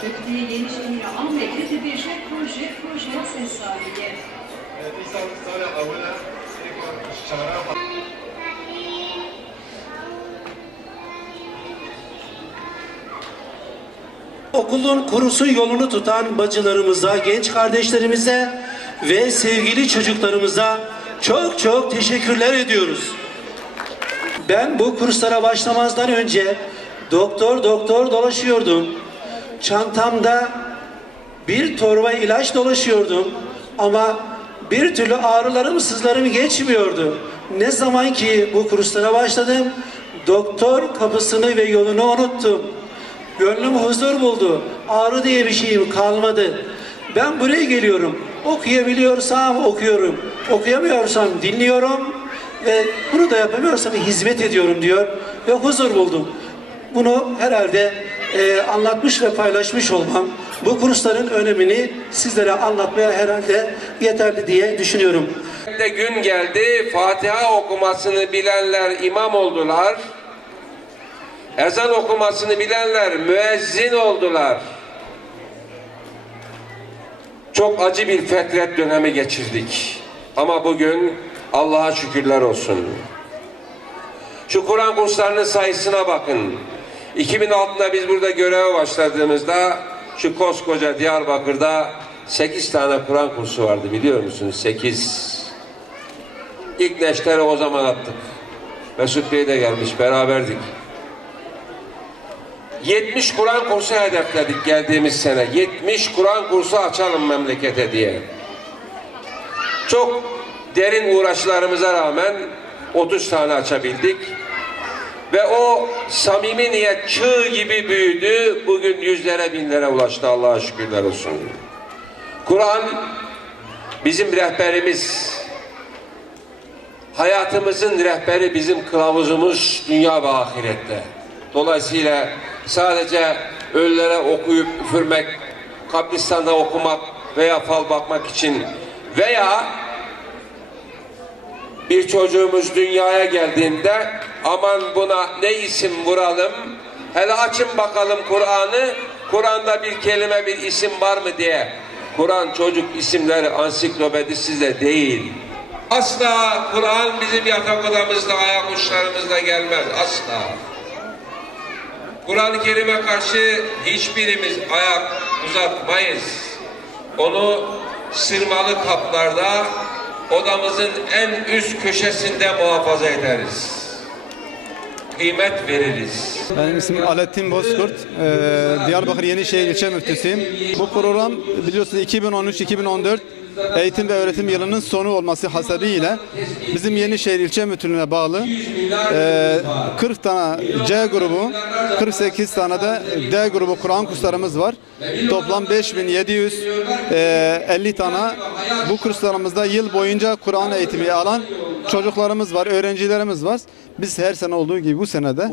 Türkiye Yeni Şehir Ahmet'te bir proje ses sahibi. Okulun kurusu yolunu tutan bacılarımıza, genç kardeşlerimize ve sevgili çocuklarımıza çok çok teşekkürler ediyoruz. Ben bu kurslara başlamazdan önce doktor dolaşıyordum. Çantamda bir torba ilaç dolaşıyordum ama bir türlü ağrılarım, sızlarım geçmiyordu. Ne zaman ki bu kurslara başladım, doktor kapısını ve yolunu unuttum. Gönlüm huzur buldu. Ağrı diye bir şeyim kalmadı. Ben buraya geliyorum. Okuyabiliyorsam okuyorum. Okuyamıyorsam dinliyorum. Ve bunu da yapamıyorsam hizmet ediyorum diyor. Ve huzur buldum. Bunu herhalde anlatmış ve paylaşmış olmam, bu kursların önemini sizlere anlatmaya herhalde yeterli diye düşünüyorum. Gün geldi, Fatiha okumasını bilenler imam oldular. Ezan okumasını bilenler müezzin oldular. Çok acı bir fetret dönemi geçirdik. Ama bugün Allah'a şükürler olsun. Şu Kur'an kurslarının sayısına bakın. 2006'da biz burada göreve başladığımızda şu koskoca Diyarbakır'da 8 tane Kur'an kursu vardı, biliyor musunuz? 8. İlk neşteri o zaman attık. Mesut Bey de gelmiş, beraberdik. 70 Kur'an kursu hedefledik geldiğimiz sene. 70 Kur'an kursu açalım memlekete diye. Çok derin uğraşlarımıza rağmen 30 tane açabildik. Ve o samimi niyet çığ gibi büyüdü. Bugün yüzlere, binlere ulaştı, Allah'a şükürler olsun. Kur'an bizim rehberimiz. Hayatımızın rehberi, bizim kılavuzumuz dünya ve ahirette. Dolayısıyla sadece ölülere okuyup üfürmek, kabristanda okumak veya fal bakmak için veya bir çocuğumuz dünyaya geldiğinde aman buna ne isim vuralım, hele açın bakalım Kur'an'ı, Kur'an'da bir kelime, bir isim var mı diye. Kur'an çocuk isimleri ansiklopedisi de değil. Asla Kur'an bizim yatak odamızda, ayak uçlarımızda gelmez. Asla. Kur'an-ı Kerim'e karşı hiçbirimiz ayak uzatmayız. Onu sırmalı kaplarda, odamızın en üst köşesinde muhafaza ederiz. Kıymet veririz. Benim ismim Alettin Bozkurt. Diyarbakır Yenişehir İlçe Müftüsüyüm. Bu program biliyorsunuz 2013-2014 eğitim ve öğretim yılının sonu olması hasebiyle bizim Yenişehir İlçe Müdürlüğü'ne bağlı 40 tane C grubu, 48 tane de D grubu Kur'an kurslarımız var. Toplam 5750 tane bu kurslarımızda yıl boyunca Kur'an eğitimi alan çocuklarımız var, öğrencilerimiz var. Biz her sene olduğu gibi bu senede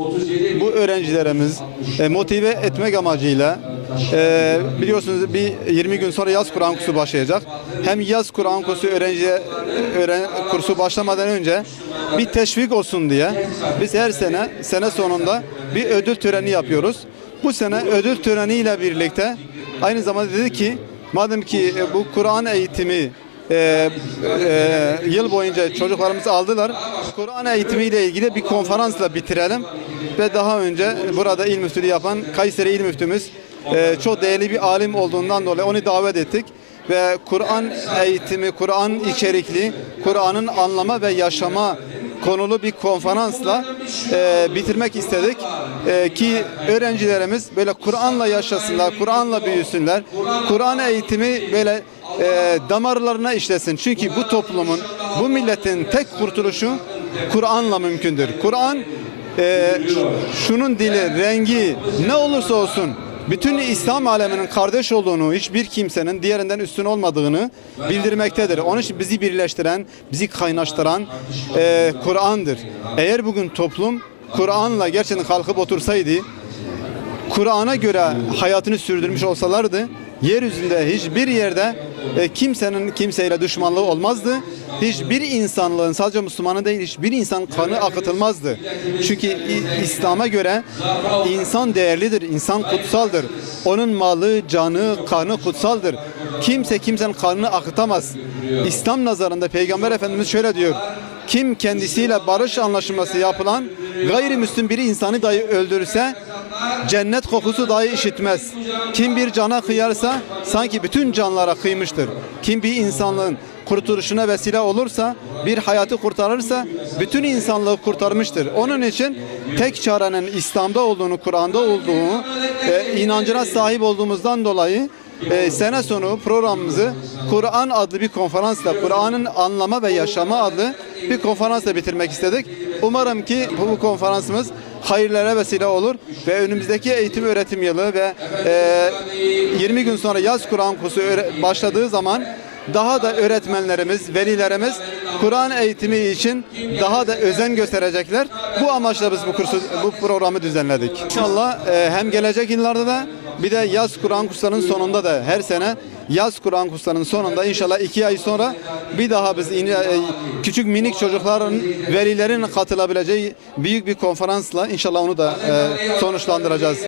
bu öğrencilerimiz motive etmek amacıyla biliyorsunuz bir 20 gün sonra yaz Kur'an kursu başlayacak. Hem yaz Kur'an kursu kursu başlamadan önce bir teşvik olsun diye biz her sene sonunda bir ödül töreni yapıyoruz. Bu sene ödül töreniyle birlikte aynı zamanda dedi ki madem ki bu Kur'an eğitimi yıl boyunca çocuklarımızı aldılar. Kur'an eğitimiyle ilgili bir konferansla bitirelim ve daha önce burada il müftülüğü yapan Kayseri il müftümüz çok değerli bir alim olduğundan dolayı onu davet ettik ve Kur'an eğitimi, Kur'an içerikli, Kur'an'ın anlama ve yaşama konulu bir konferansla bitirmek istedik ki öğrencilerimiz böyle Kur'an'la yaşasınlar, Kur'an'la büyüsünler, Kur'an eğitimi böyle damarlarına işlesin. Çünkü bu toplumun, bu milletin tek kurtuluşu Kur'an'la mümkündür. Kur'an şunun dili, rengi ne olursa olsun bütün İslam aleminin kardeş olduğunu, hiçbir kimsenin diğerinden üstün olmadığını bildirmektedir. Onun için bizi birleştiren, bizi kaynaştıran Kur'an'dır. Eğer bugün toplum Kur'an'la gerçekten kalkıp otursaydı, Kur'an'a göre hayatını sürdürmüş olsalardı, yeryüzünde hiçbir yerde kimsenin kimseyle düşmanlığı olmazdı. Hiçbir insanlığın, sadece Müslümanın değil, hiçbir insan kanı akıtılmazdı. Çünkü İslam'a göre insan değerlidir, insan kutsaldır. Onun malı, canı, kanı kutsaldır. Kimse kimsenin kanını akıtamaz. İslam nazarında Peygamber Efendimiz şöyle diyor: kim kendisiyle barış anlaşması yapılan gayrimüslim bir insanı dahi öldürürse cennet kokusu dahi işitmez. Kim bir cana kıyarsa sanki bütün canlara kıymıştır. Kim bir insanlığın kurtuluşuna vesile olursa, bir hayatı kurtarırsa bütün insanlığı kurtarmıştır. Onun için tek çarenin İslam'da olduğunu, Kur'an'da olduğunu inancına sahip olduğumuzdan dolayı sene sonu programımızı Kur'an adlı bir konferansla, Kur'an'ın anlama ve yaşama adlı bir konferansla bitirmek istedik. Umarım ki bu konferansımız hayırlara vesile olur ve önümüzdeki eğitim öğretim yılı ve 20 gün sonra yaz Kur'an kursu başladığı zaman daha da öğretmenlerimiz, velilerimiz Kur'an eğitimi için daha da özen gösterecekler. Bu amaçla biz bu programı düzenledik. İnşallah hem gelecek yıllarda da bir de yaz Kur'an kurslarının sonunda da her sene yaz Kur'an kurslarının sonunda inşallah 2 ay sonra bir daha biz küçük minik çocukların, velilerin katılabileceği büyük bir konferansla inşallah onu da sonuçlandıracağız.